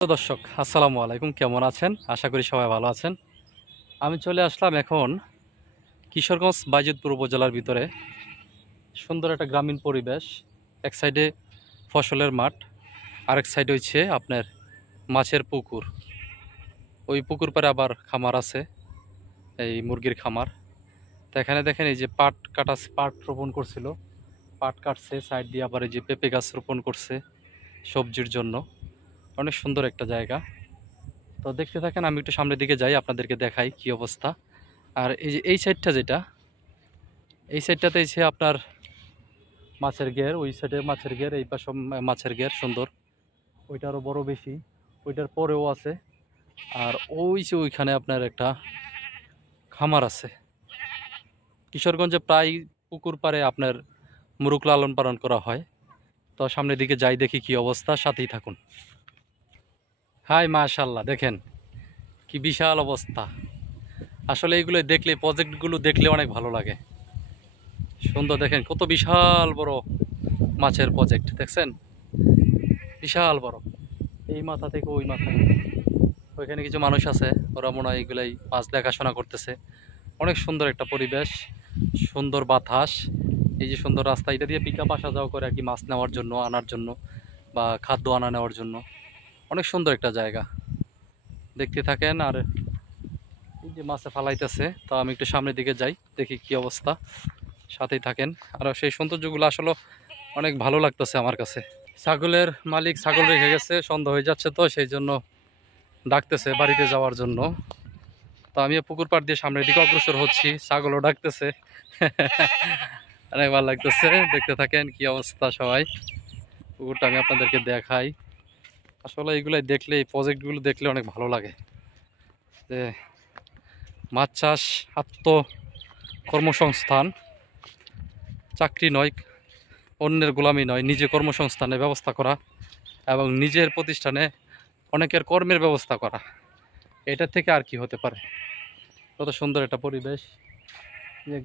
তো দর্শক আসসালামু আলাইকুম, কেমন আছেন? আশা করি সবাই ভালো আছেন। আমি চলে আসলাম এখন কিশোরগঞ্জ বাইজিতপুর উপজেলার ভিতরে। সুন্দর একটা গ্রামীণ পরিবেশ। এক সাইডে ফসলের মাঠ, আরেক সাইডে হচ্ছে আপনার মাছের পুকুর। ওই পুকুর পাড়ে আবার খামার আছে, এই মুরগির খামার। তো এখানে দেখেন এই যে পাট রোপণ করছিল, পাট কাটছে, সাইড দিয়ে আবার এই যে পেঁপে গাছ রোপণ করছে সবজির জন্য। অনেক সুন্দর একটা জায়গা। তো দেখতে থাকেন, আমি একটু সামনের দিকে যাই, আপনাদেরকে দেখাই কি অবস্থা। আর এই যে এই সাইডটা যেটা, এই সাইডটাতে হচ্ছে আপনার মাছের ঘের, ওই সাইডে মাছের ঘের, এই পাশে মাছের ঘের সুন্দর। ওইটা আরও বড় বেশি, ওইটার পরেও আছে। আর ওই যে ওইখানে আপনার একটা খামার আছে। কিশোরগঞ্জে প্রায় পুকুর পাড়ে আপনার মুরুগ লালন পালন করা হয়। তো সামনের দিকে যাই, দেখি কি অবস্থা, সাথেই থাকুন। হাই মাশাল্লাহ, দেখেন কি বিশাল অবস্থা। আসলে এইগুলো দেখলে, প্রজেক্টগুলো দেখলে অনেক ভালো লাগে। সুন্দর, দেখেন কত বিশাল বড় মাছের প্রজেক্ট, দেখছেন? বিশাল বড়, এই মাথা থেকে ওই মাথায়। ওইখানে কিছু মানুষ আছে, ওরা মনে হয় এগুলাই মাছ দেখাশোনা করতেছে। অনেক সুন্দর একটা পরিবেশ, সুন্দর বাতাস। এই যে সুন্দর রাস্তা, এটা দিয়ে পিক আপ আসা যাওয়া করে আর কি, মাছ নেওয়ার জন্য, আনার জন্য, বা খাদ্য আনা নেওয়ার জন্য। অনেক সুন্দর একটা জায়গা, দেখতে থাকেন। আর এই যে মাছে ফালাইতেছে, তো আমি একটু সামনের দিকে যাই, দেখি কি অবস্থা, সাথেই থাকেন। আর সেই সৌন্দর্যগুলো আসলে অনেক ভালো লাগতেছে আমার কাছে। ছাগলের মালিক ছাগল রেখে গেছে, সন্ধ্যা হয়ে যাচ্ছে, তো সেই জন্য ডাকতেছে বাড়িতে যাওয়ার জন্য। তো আমি পুকুর পাড় দিয়ে সামনের দিকে অগ্রসর হচ্ছি, ছাগলও ডাকতেছে। অনেক ভালো লাগতেছে, দেখতে থাকেন কি অবস্থা সবাই। পুকুরটা আমি আপনাদেরকে দেখাই। আসলে এইগুলাই দেখলে, এই প্রজেক্টগুলো দেখলে অনেক ভালো লাগে। যে মাছ চাষ কর্মসংস্থান, চাকরি নয়, অন্যের গোলামি নয়, নিজে কর্মসংস্থানের ব্যবস্থা করা এবং নিজের প্রতিষ্ঠানে অনেকের কর্মের ব্যবস্থা করা, এটা থেকে আর কি হতে পারে। কত সুন্দর একটা পরিবেশ। যে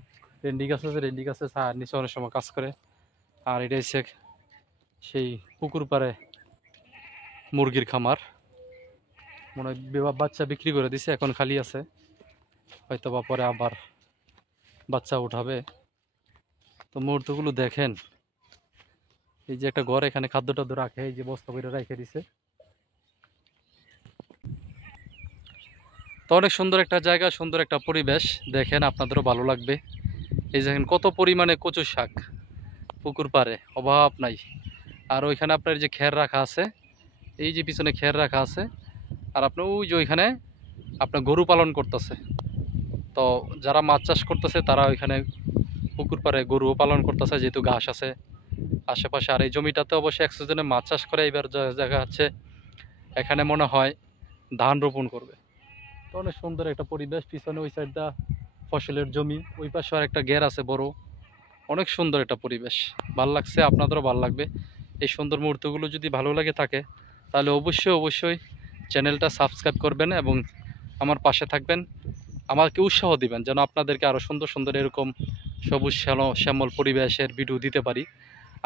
রেন্ডি গাছ আছে, রেন্ডি গাছে ছায়ার নিচে অনেক সময় কাজ করে। আর এটা হচ্ছে সেই পুকুর পাড়ে মুরগির খামার। মনে হয় বাচ্চা বিক্রি করে দিছে, এখন খালি আছে, হয়তো বা পরে আবার বাচ্চা উঠাবে। তো মুহূর্তগুলো দেখেন, এই যে একটা ঘর, এখানে খাদ্য টাদ্য রাখে, এই যে বস্তা করে রেখে দিছে। তো অনেক সুন্দর একটা জায়গা, সুন্দর একটা পরিবেশ, দেখেন আপনাদেরও ভালো লাগবে। এই দেখেন কত পরিমাণে কচু শাক, পুকুর পাড়ে অভাব নাই। আর ওইখানে আপনার যে খের রাখা আছে, এই যে পিছনে খের রাখা আছে। আর আপনার ওই যে ওইখানে আপনার গরু পালন করতেছে। তো যারা মাছ চাষ করতেছে তারা ওইখানে পুকুর পাড়ে গরুও পালন করতেছে, যেহেতু ঘাস আছে আশেপাশে। আর এই জমিটাতে অবশ্যই 100 জনে মাছ চাষ করে। এবার জায়গা হচ্ছে এখানে মনে হয় ধান রোপণ করবে। তো অনেক সুন্দর একটা পরিবেশ, পিছনে ওই সাইডটা ফসলের জমি, ওই পাশে আর একটা ঘের আছে বড়। অনেক সুন্দর একটা পরিবেশ, ভাল লাগছে, আপনাদেরও ভাল লাগবে। এই সুন্দর মুহূর্তগুলো যদি ভালো লাগে থাকে, তাহলে অবশ্যই অবশ্যই চ্যানেলটা সাবস্ক্রাইব করবেন এবং আমার পাশে থাকবেন, আমাকে উৎসাহ দিবেন যেন আপনাদেরকে আরও সুন্দর সুন্দর এরকম সবুজ শ্যামল পরিবেশের ভিডিও দিতে পারি।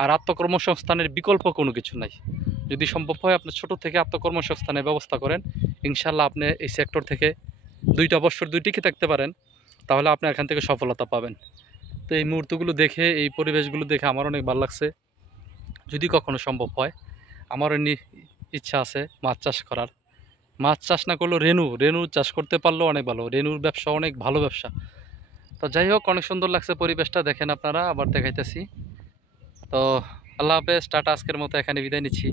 আর আত্মকর্মসংস্থানের বিকল্প কোনো কিছু নাই। যদি সম্ভব হয় আপনি ছোট থেকে আত্মকর্মসংস্থানের ব্যবস্থা করেন, ইনশাল্লাহ আপনি এই সেক্টর থেকে 2টা বছর 2 টিকে থাকতে পারেন, তাহলে আপনি এখান থেকে সফলতা পাবেন। তো এই মুহূর্তগুলো দেখে, এই পরিবেশগুলো দেখে আমার অনেক ভালো লাগছে। যদি কখনো সম্ভব হয়, আমারও ইচ্ছা আছে মাছ চাষ করার। মাছ চাষ না করলেও রেনু চাষ করতে পারলেও অনেক ভালো, রেনুর ব্যবসা অনেক ভালো ব্যবসা। তো যাই হোক, অনেক সুন্দর লাগছে পরিবেশটা, দেখেন আপনারা, আবার দেখাইতেছি। তো আল্লাহ হাফেজ, টাটা, আজকের মতো এখানে বিদায় নিচ্ছি।